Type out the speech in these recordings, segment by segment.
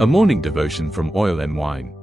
A morning devotion from Oil and Wine.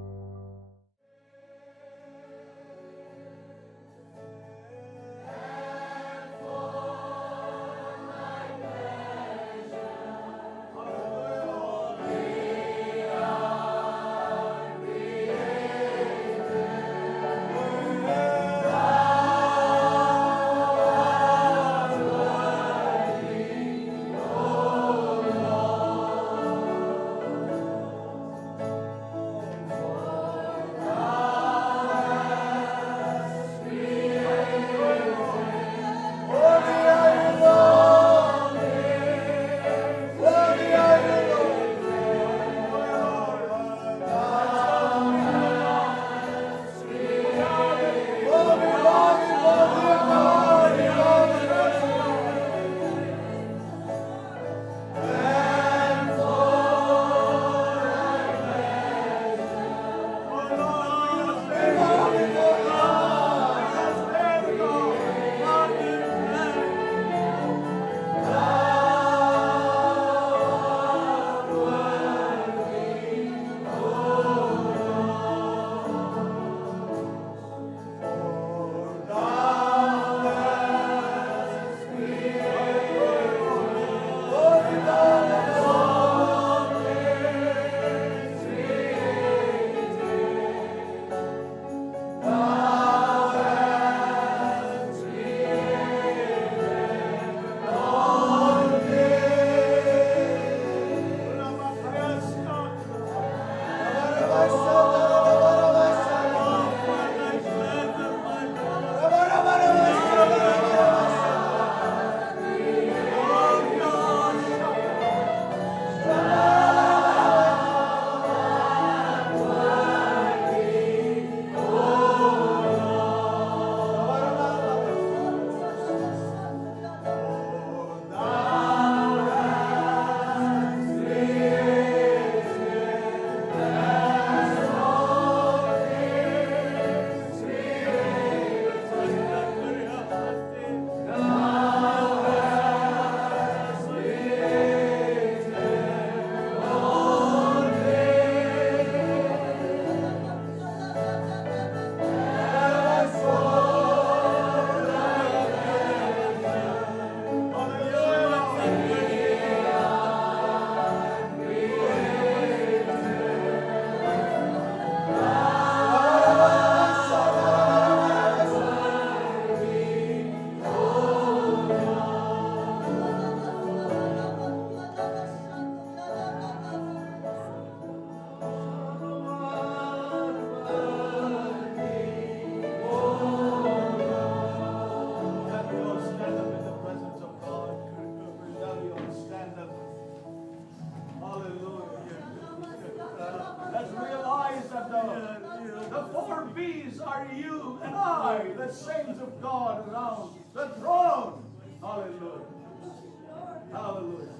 Let's realize that the four B's are you and I, the saints of God around the throne. Hallelujah. Hallelujah.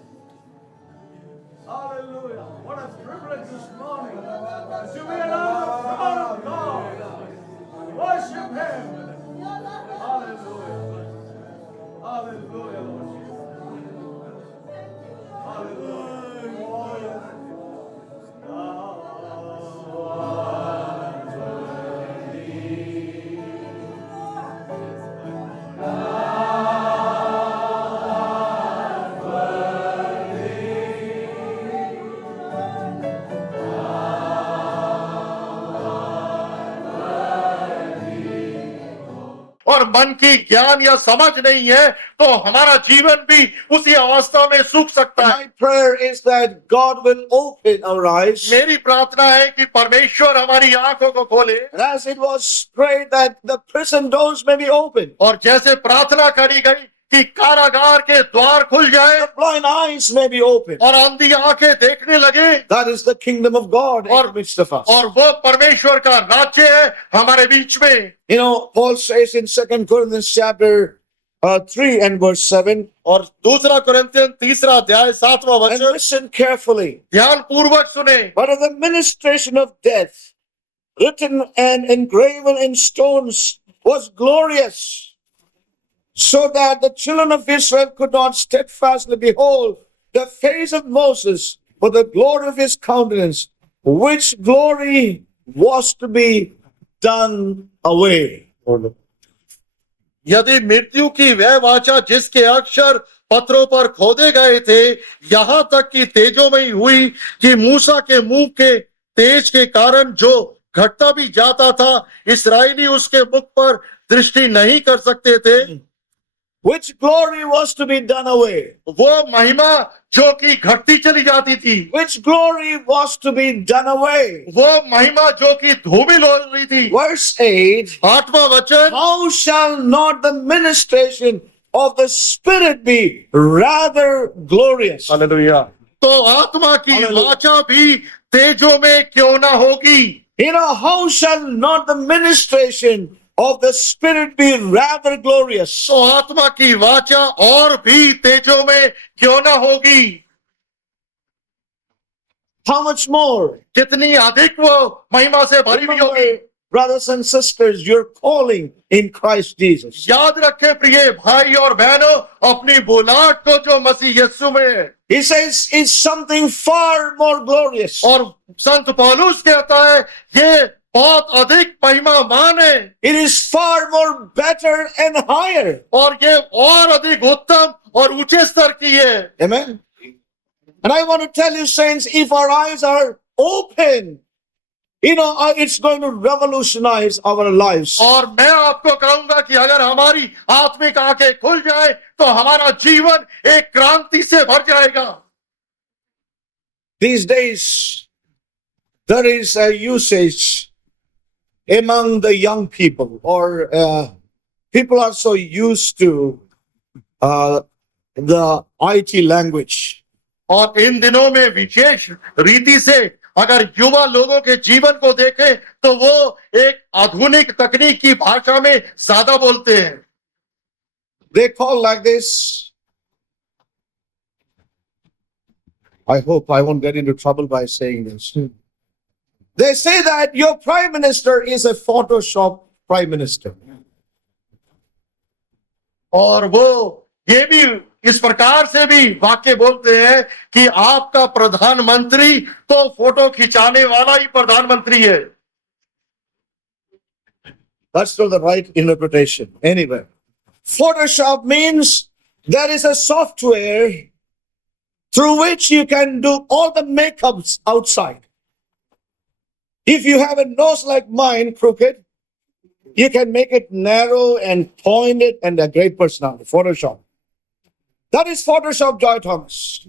Hallelujah. What a privilege this morning to be around the throne of God. Worship Him. Hallelujah. Hallelujah, Lord Jesus. Hallelujah. और मन की ज्ञान या समझ नहीं है तो हमारा जीवन भी उसी अवस्था में सूख सकता है। My prayer is that God will open our eyes. मेरी प्रार्थना है कि परमेश्वर हमारी आंखों को खोले। And as it was prayed that the prison doors may be open, और जैसे प्रार्थना करी गई कि कारागार के द्वार खुल जाए, the blind eyes may be open. और अंधी आंखें देखने लगे। That is the kingdom of God in the midst of us. और वो परमेश्वर का राज्य है हमारे बीच में। You know, Paul says in 2 Corinthians chapter 3 and verse 7. और दूसरा कुरिन्थियन 3 अध्याय 7वां And वचन, listen carefully. ध्यान पूर्वक सुने। But of the ministration of death, written and engraven in stones, was glorious, so that the children of Israel could not steadfastly behold the face of Moses, for the glory of his countenance, which glory was to be done away. यदि मृत्यु की वह वाचा जिसके अक्षर पत्रों पर खोदे गए थे, यहाँ तक कि तेजोमयी हुई कि मूसा के मुंह के तेज के कारण जो घटता भी जाता था, इस्राएली उसके मुख पर दृष्टि नहीं कर सकते थे, Which glory was to be done away? वो महिमा जो कि घटती चली जाती थी, Which glory was to be done away? वो महिमा जो कि धूमिल हो रही थी। Verse 8, 8वां वचन, how shall not the ministration of the Spirit be rather glorious? Hallelujah. तो आत्मा की हालेलुया। वाचा भी तेजों में क्यों ना होगी? You know, how shall not the ministration of the Spirit be rather glorious? तो आत्मा की वाचा और भी तेजों में क्यों ना होगी? How much more? कितनी अधिक वो महिमा से भरी हुई होगी। Remember, brothers and sisters, your calling in Christ Jesus. याद रखें प्रिय भाई और बहनों, अपनी बुलाहट को जो मसीह यीशु में है। He says it's something far more glorious. और संत पौलुस कहता है ये बहुत अधिक महिमामान है, It is far more better and higher. और ये और अधिक उत्तम और ऊंचे स्तर की है। Amen. And I want to tell you, saints, if our eyes are open, you know, it's going to revolutionize our lives. और मैं आपको कहूंगा कि अगर हमारी आत्मिक आंखें खुल जाए तो हमारा जीवन एक क्रांति से भर जाएगा। These days, there is a usage among the young people, or people are so used to the IT language. और इन दिनों में विशेष रीति से अगर युवा लोगों के जीवन को देखें तो वो एक आधुनिक तकनीक की भाषा में ज्यादा बोलते हैं। They call like this. I hope I won't get into trouble by saying this. They say that your prime minister is a Photoshop prime minister. और वो ये भी इस प्रकार से भी वाक्य बोलते हैं कि आपका प्रधानमंत्री तो फोटो खिंचाने वाला ही प्रधानमंत्री है। That's not the right interpretation. Anyway, Photoshop means there is a software through which you can do all the makeups outside. If you have a nose like mine, crooked, you can make it narrow and pointed and a great personality. Photoshop. That is Photoshop, Joy Thomas.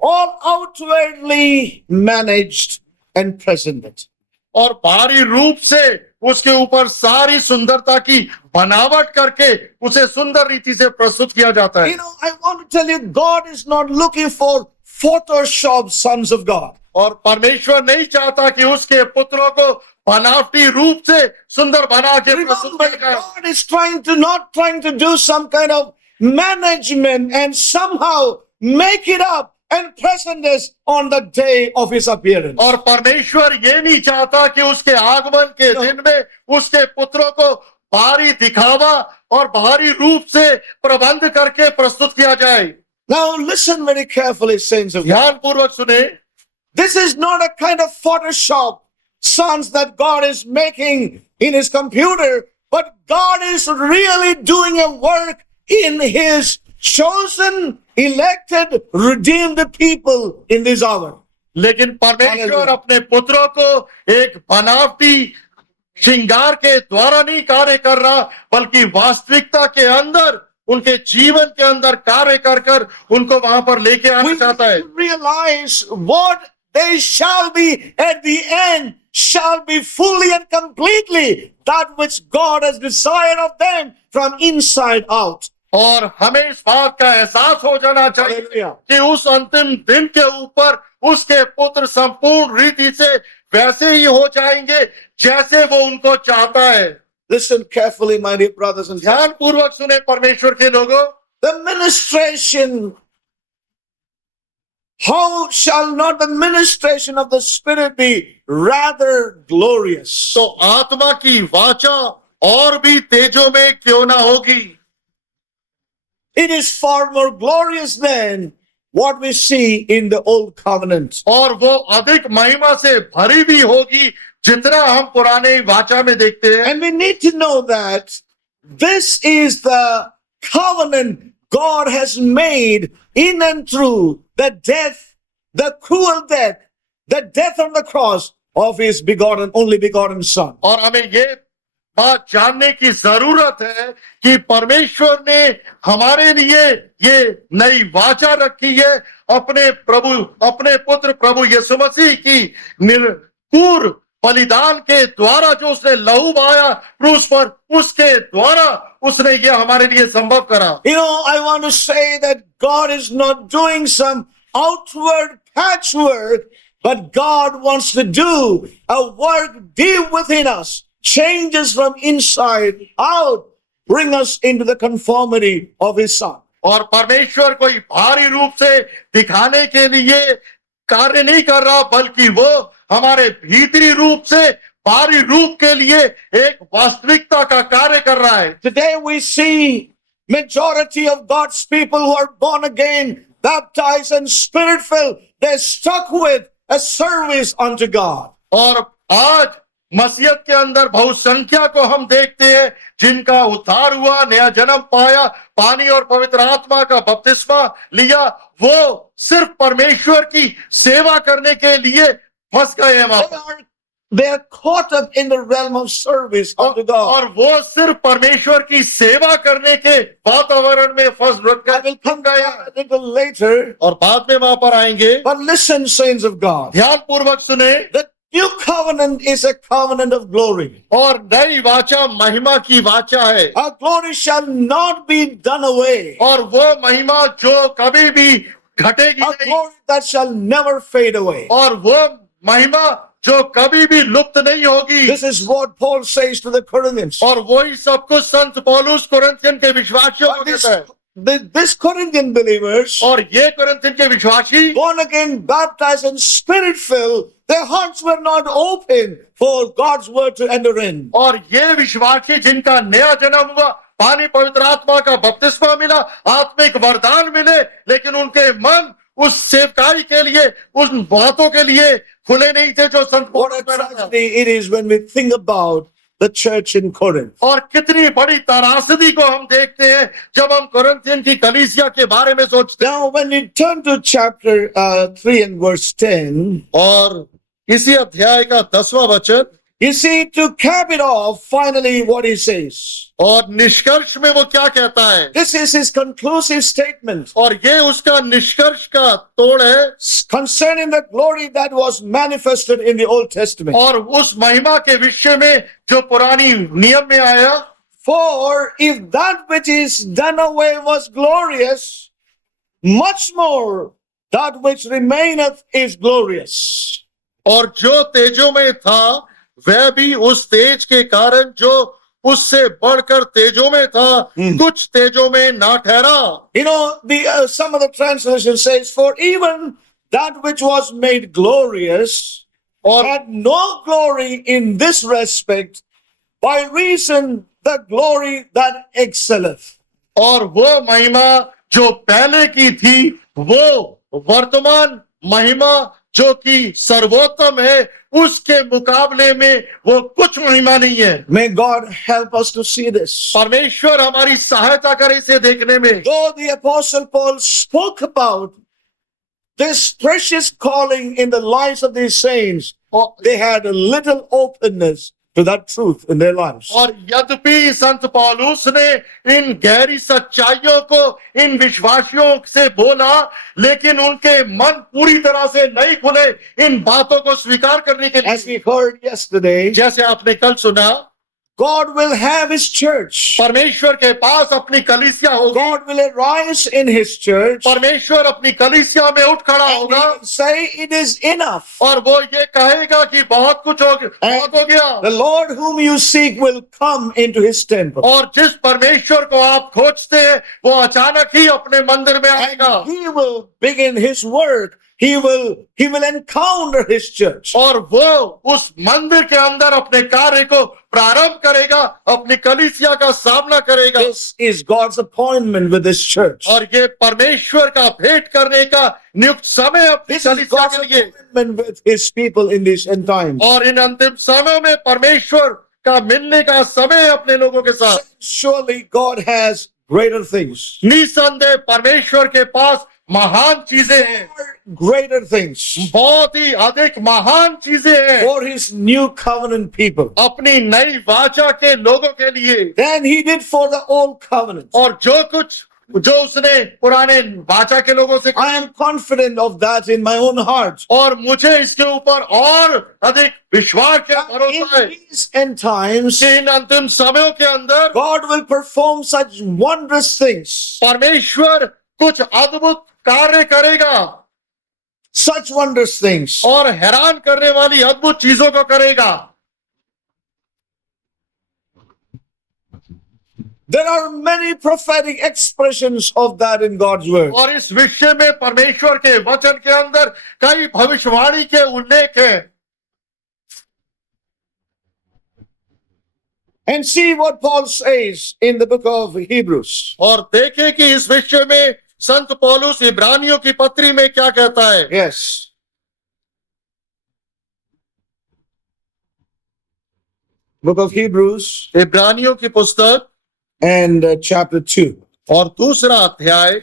All outwardly managed and presented. और बाहरी रूप से उसके ऊपर सारी सुंदरता की बनावट करके उसे सुंदर रीति से प्रस्तुत किया जाता है। You know, I want to tell you, God is not looking for Photoshop sons of God. और परमेश्वर नहीं चाहता कि उसके पुत्रों को बनावटी रूप से सुंदर बना के प्रस्तुत Remember, किया जाए। God is not trying to do some kind of management and somehow make it up and present this on the day of his appearance. और परमेश्वर ये नहीं चाहता कि उसके आगमन के दिन में उसके पुत्रों को बाहरी दिखावा और बाहरी रूप से प्रबंध करके प्रस्तुत किया जाए। Now listen very carefully, saints of God. ध्यान पूर्वक सुने, This is not a kind of Photoshop sons that God is making in his computer, but God is really doing a work in his chosen, elected, redeemed people in this hour. लेकिन परमेश्वर अपने पुत्रों को एक बनावटी श्रृंगार के द्वारा नहीं कार्य कर रहा, बल्कि वास्तविकता के अंदर उनके जीवन के अंदर कार्य कर कर उनको वहां पर लेके आना We चाहता है। realize what they shall be at the end shall be fully and completely that which God has desired of them from inside out. और हमें इस बात का एहसास हो जाना चाहिए Hallelujah. कि उस अंतिम दिन के ऊपर उसके पुत्र संपूर्ण रीति से वैसे ही हो जाएंगे जैसे वो उनको चाहता है। Listen carefully, my dear brothers and sisters. ध्यान पूर्वक सुने परमेश्वर के लोगों, The ministration, how shall not the ministration of the Spirit be rather glorious? तो आत्मा की वाचा और भी तेजों में क्यों ना होगी? It is far more glorious than what we see in the old covenant. और वो अधिक महिमा से भरी भी होगी जितना हम पुराने वाचा में देखते हैं। And we need to know that this is the covenant God has made in and through the death, the cruel death, the death on the cross of his only begotten Son. और हमें ये बात जानने की जरूरत है कि परमेश्वर ने हमारे लिए ये नई वाचा रखी है अपने पुत्र प्रभु यीशु मसीह की निर्पूर बलिदान के द्वारा, जो उसने लहू बहाया क्रूस पर, उसके द्वारा उसने ये हमारे लिए संभव करा। You know, I want to say that God is not doing some outward patchwork, but God wants to do a work deep within us, change us from inside out, bring us into the conformity of his Son. और परमेश्वर कोई भारी रूप से दिखाने के लिए कार्य नहीं कर रहा, बल्कि वो हमारे भीतरी रूप से बाहरी रूप के लिए एक वास्तविकता का कार्य कर रहा है। Today we see majority of God's people who are born again, baptized and spirit-filled, they're stuck with a service unto God. और आज मसीहत के अंदर बहुसंख्या को हम देखते हैं जिनका उद्धार हुआ, नया जन्म पाया, पानी और पवित्र आत्मा का बपतिस्मा लिया, वो सिर्फ परमेश्वर की सेवा करने के लिए फंस गए हैं। They are caught up in the realm of service unto God. और वो सिर्फ परमेश्वर की सेवा करने के वातावरण में फंस I will come गए back a little later. और बाद में वहां पर आएंगे। But listen, saints of God. ध्यान पूर्वक सुने, The new covenant is a covenant of glory. और नई वाचा महिमा की वाचा है, Our glory shall not be done away. और वो महिमा जो कभी भी घटेगी A नहीं, glory that shall never fade away. और वो महिमा जो कभी भी लुप्त नहीं होगी। This is what Paul says to the Corinthians. और वही सब कुछ संत पौलुस कुरिन्थियन के विश्वासियों को But कहता है। this Corinthian believers, और ये कुरिन्थियन के विश्वासी born again, baptized and spirit filled, their hearts were not open for God's word to enter in. और ये विश्वासी जिनका नया जन्म हुआ, पानी पवित्र आत्मा का बपतिस्मा मिला, आत्मिक वरदान मिले, लेकिन उनके मन उस सेवकाई के लिए, उन बातों के लिए खुले नहीं थे जो संत What a tragedy it is when we think about the church in Corinth. और कितनी बड़ी त्रासदी को हम देखते हैं जब हम कोरिन्थियन की कलीसिया के बारे में सोचते हैं। Now, when we turn to chapter 3 and verse 10, और इसी अध्याय का 10वां वचन, you see, to cap it off, finally what he says. और निष्कर्ष में वो क्या कहता है, This is his conclusive statement और ये उसका निष्कर्ष का तोड़ है concerning the glory that was manifested in the Old Testament. और उस महिमा के विषय में जो पुरानी नियम में आया। For if that which is done away was glorious, much more that which remaineth is glorious. और जो तेजों में था वह भी उस तेज के कारण जो उससे बढ़कर तेजों में था, कुछ तेजों में ना ठहरा। You know, some of the translation says, for even that which was made glorious had no glory in this respect, by reason the glory that excelleth. और वो महिमा जो पहले की थी, वो वर्तमान महिमा जो कि सर्वोत्तम है, उसके मुकाबले में वो कुछ महिमा नहीं है। May God help us to see this. परमेश्वर हमारी सहायता करे इसे देखने में। Though the Apostle Paul spoke about this precious calling in the lives of these saints, they had a little openness to that truth in their lives. और यद्यपि संत पौलुस ने इन गहरी सच्चाइयों को इन विश्वासियों से बोला, लेकिन उनके मन पूरी तरह से नहीं खुले इन बातों को स्वीकार करने के लिए। As we heard yesterday, जैसे आपने कल सुना, God will have his church. परमेश्वर के पास अपनी कलीसिया होगी। God will arise in his church परमेश्वर अपनी कलीसिया में उठ खड़ा and he होगा will say it is enough. और वो ये कहेगा कि बहुत कुछ हो गया। The Lord whom you seek will come into his temple. और जिस परमेश्वर को आप खोजते हैं वो अचानक ही अपने मंदिर में आएगा। And he will begin his work he will encounter his church. और वो उस मंदिर के अंदर अपने कार्य को प्रारंभ करेगा, अपनी कलीसिया का सामना करेगा। This is God's appointment with this church. और ये परमेश्वर का भेंट करने का नियुक्त समय अपनी This is कलीसिया God's के लिए, appointment with his people in these end times. और इन अंतिम समय में परमेश्वर का मिलने का समय है अपने लोगों के साथ। Surely God has greater things. निसंदेह परमेश्वर के पास महान चीजें हैं, Greater things बहुत ही अधिक महान चीजें हैं for his new covenant people अपनी नई वाचा के लोगों के लिए। than he did for the old covenant. और जो उसने पुराने वाचा के लोगों से, I am confident of that in my own heart. और मुझे इसके ऊपर और अधिक विश्वास का In भरोसा है these end times, कि इन अंतिम समयों के अंदर God will perform such wondrous things, परमेश्वर कुछ अद्भुत कार्य करेगा such wondrous things. और हैरान करने वाली अद्भुत चीजों को करेगा। There are many prophetic expressions of that in God's word. और इस विषय में परमेश्वर के वचन के अंदर कई भविष्यवाणी के उल्लेख हैं। And see what Paul says in the book of Hebrews. और देखें कि इस विषय में संत पौलुस इब्रानियों की पत्री में क्या कहता है। Yes. Book of Hebrews इब्रानियों की पुस्तक and chapter 2. और दूसरा अध्याय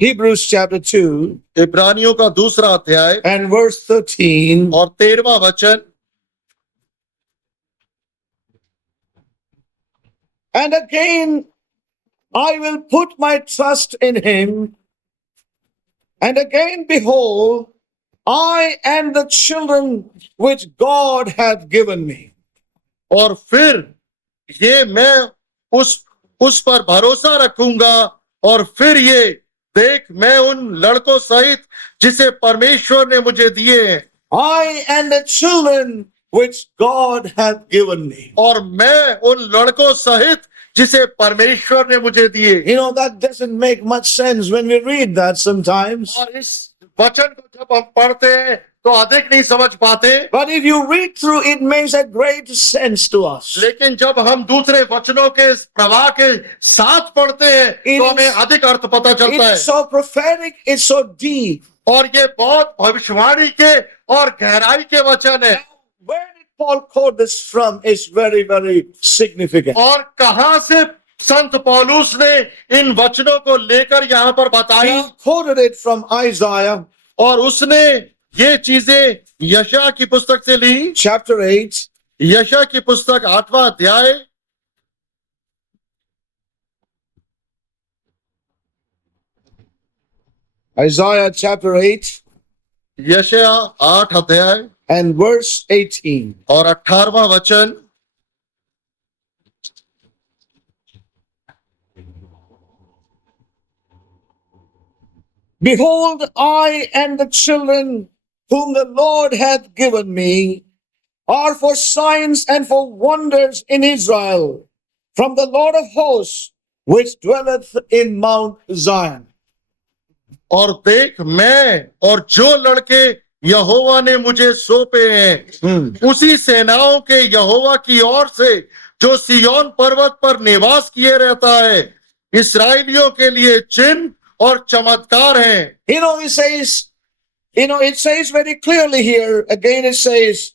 Hebrews chapter 2 इब्रानियों का दूसरा अध्याय and verse 13. और 13वां वचन। And again, I will put my trust in him. And again, behold, I and the children which God hath given me. और फिर ये मैं उस पर भरोसा रखूंगा, और फिर ये देख मैं उन लड़कों सहित जिसे परमेश्वर ने मुझे दिए हैं, I and the children which God hath given me. और मैं उन लड़कों सहित जिसे परमेश्वर ने मुझे दिए। You know, that doesn't make much sense when we read that sometimes. और इस वचन को जब हम पढ़ते हैं तो अधिक नहीं समझ पाते, But if you read through, it makes a great sense to us. लेकिन जब हम दूसरे वचनों के प्रवाह के साथ पढ़ते हैं तो हमें अधिक अर्थ पता चलता है। It's so prophetic, it's so deep. और ये बहुत भविष्यवाणी के और गहराई के वचन है। Where did Paul quote this from is very, very significant. और कहां से संत पौलुस ने इन वचनों को लेकर यहाँ पर बताया, He quoted it from Isaiah और उसने ये चीजें यशा की पुस्तक से ली। chapter 8 यशा की पुस्तक 8वां अध्याय Isaiah chapter 8 यशया 8 अध्याय and verse 18. और 18वां वचन। Behold, I and the children whom the Lord hath given me are for signs and for wonders in Israel from the Lord of hosts, which dwelleth in Mount Zion. और देख मैं और जो लड़के यहोवा ने मुझे सौंपे हैं उसी सेनाओं के यहोवा की ओर से जो सिय्योन पर्वत पर निवास किए रहता है, इस्राएलियों के लिए चिन्ह और चमत्कार हैं। You know, it says very clearly here, again it says,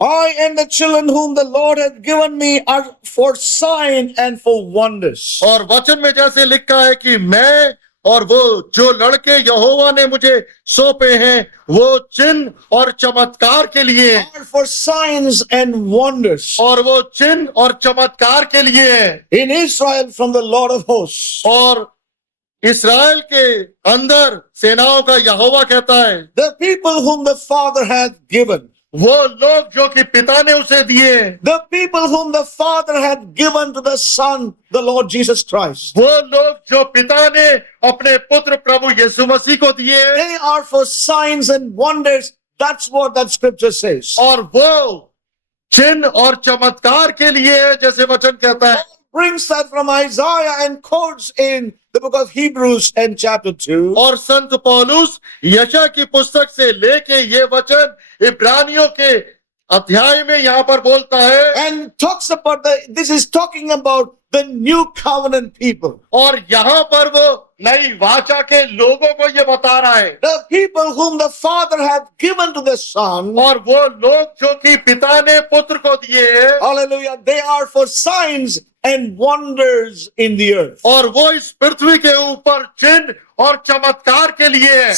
I and the children whom the Lord hath given me are for sign and for wonders. और वचन में जैसे लिखा है कि मैं और वो जो लड़के यहोवा ने मुझे सौंपे हैं वो चिन्ह और चमत्कार के लिए हैं। Are for signs and wonders और वो चिन्ह और चमत्कार के लिए हैं। in Israel from the Lord of hosts. और इस्राएल के अंदर सेनाओं का यहोवा कहता है, The people whom the Father hath given. वो लोग जो कि पिता ने उसे दिए, The people whom the Father hath given to the Son, the Lord Jesus Christ. वो लोग जो पिता ने अपने पुत्र प्रभु यीशु मसीह को दिए, They are for signs and wonders. That's what that scripture says. और वो चिन्ह और चमत्कार के लिए है, जैसे वचन कहता है। Brings that from Isaiah and quotes in the book of Hebrews and chapter 2. और संत पौलुस यशा की पुस्तक से लेके ये वचन इब्रानियों के अध्याय में यहाँ पर बोलता है, And talks about this is talking about the new covenant people. और यहाँ पर वो नई वाचा के लोगों को ये बता रहा है, The people whom the Father hath given to the Son. और वो लोग जो कि पिता ने पुत्र को दिए हैं, Hallelujah. They are for signs and wonders in the earth. और वो इस पृथ्वी के ऊपर चिन्ह और चमत्कार के लिए है।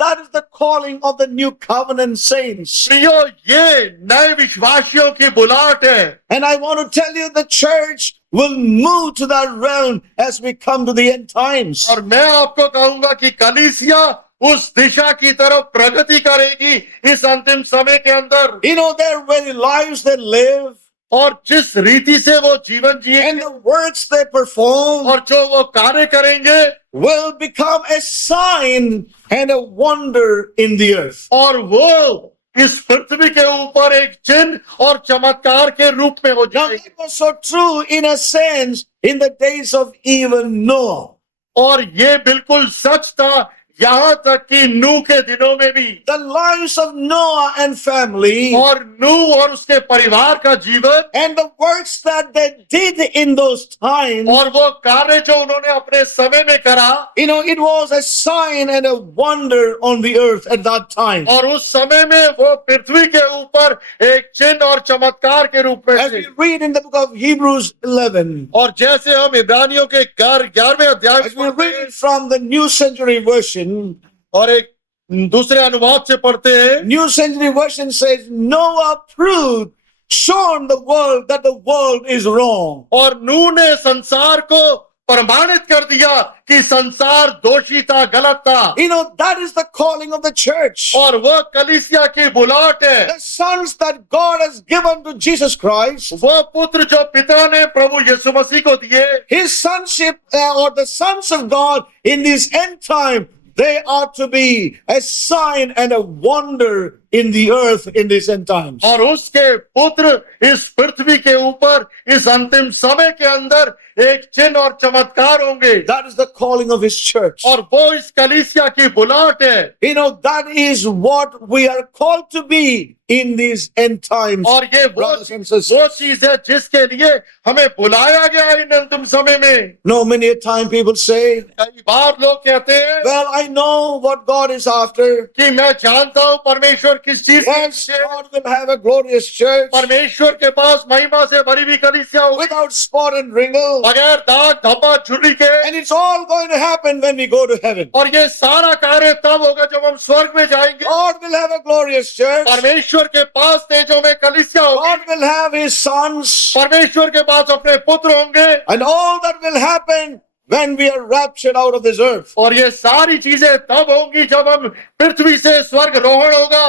That is the calling of the new covenant saints. प्रियो, ये नए विश्वासियों की बुलाहट है। And I want to tell you the church will move to that realm as we come to the end times. और मैं आपको कहूंगा कि कलीसिया उस दिशा की तरफ प्रगति करेगी इस अंतिम समय के अंदर। You know, their very lives they live और जिस रीति से वो जीवन and जिएंगे the works they perform और जो वो कार्य करेंगे, will become a sign and a wonder in the earth. और वो इस पृथ्वी के ऊपर एक चिन्ह और चमत्कार के रूप में हो Now, जाएगी। it was so true in a sense in the days of even Noah. और ये बिल्कुल सच था यहाँ तक कि नूह के दिनों में भी। The lives of Noah and family और नूह और उसके परिवार का जीवन and the works that they did in those times, और वो कार्य जो उन्होंने अपने समय में करा, you know, it was a sign and a wonder on the earth at that time. और उस समय में वो पृथ्वी के ऊपर एक चिन्ह और चमत्कार के रूप में As थे। we read in the book of Hebrews 11, और जैसे हम इब्रानियों के 11वें अध्याय as we read it from the New Century Version, और एक दूसरे अनुवाद से पढ़ते हैं, New Century Version says, Noah proved, shown the world that the world is wrong. और नूह ने संसार को प्रमाणित कर दिया कि संसार दोषी था, गलत था। You know, that is the calling of the church. और वो कलीसिया की बुलाहट है। The sons that God has given to Jesus Christ, वो पुत्र जो पिता ने प्रभु यीशु मसीह को दिए, his sonship or the sons of God in this end time, they are to be a sign and a wonder in the earth in this end times. और उसके पुत्र इस पृथ्वी के ऊपर इस अंतिम समय के अंदर एक चिन्ह और चमत्कार होंगे। That is the calling of his church. और वो इस कलीसिया की बुलाहट है। You know, that is what we are called to be in these end times. और ये brothers and sisters. वो चीज है जिसके लिए हमें बुलाया गया है इन अंतिम समय में। No, many a time people say, कई बार लोग कहते हैं well, I know what God is after. कि मैं जानता हूँ परमेश्वर किस चीज के Yes, पीछे है। God will have a glorious church परमेश्वर के पास महिमा से भरी हुई कलीसिया होगी, without spot and wrinkle. बगैर दाग धब्बा झुर्री के। And it's all going to happen when we go to heaven. और ये सारा कार्य तब होगा जब हम स्वर्ग में जाएंगे। God will have a glorious church. परमेश्वर के पास तेजों में कलीसिया होगी, God will have his sons. परमेश्वर के पास अपने पुत्र होंगे, And all that will happen when we are raptured out of this earth. और ये सारी चीजें तब होंगी जब हम पृथ्वी से स्वर्ग रोहण होगा।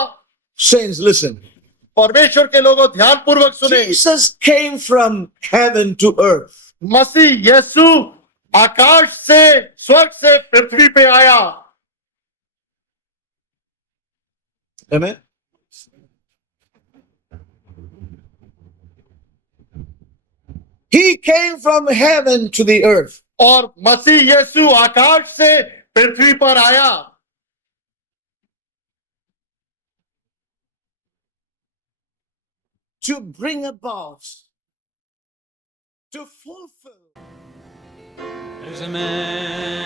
Saints, listen. परमेश्वर के लोगों ध्यान पूर्वक सुने, Jesus came from heaven to earth. मसीह यीशु आकाश से स्वर्ग से पृथ्वी पे आया। Amen. He came from heaven to the earth. और मसीह यीशु आकाश से पृथ्वी पर आया To bring about, to fulfill. There's a man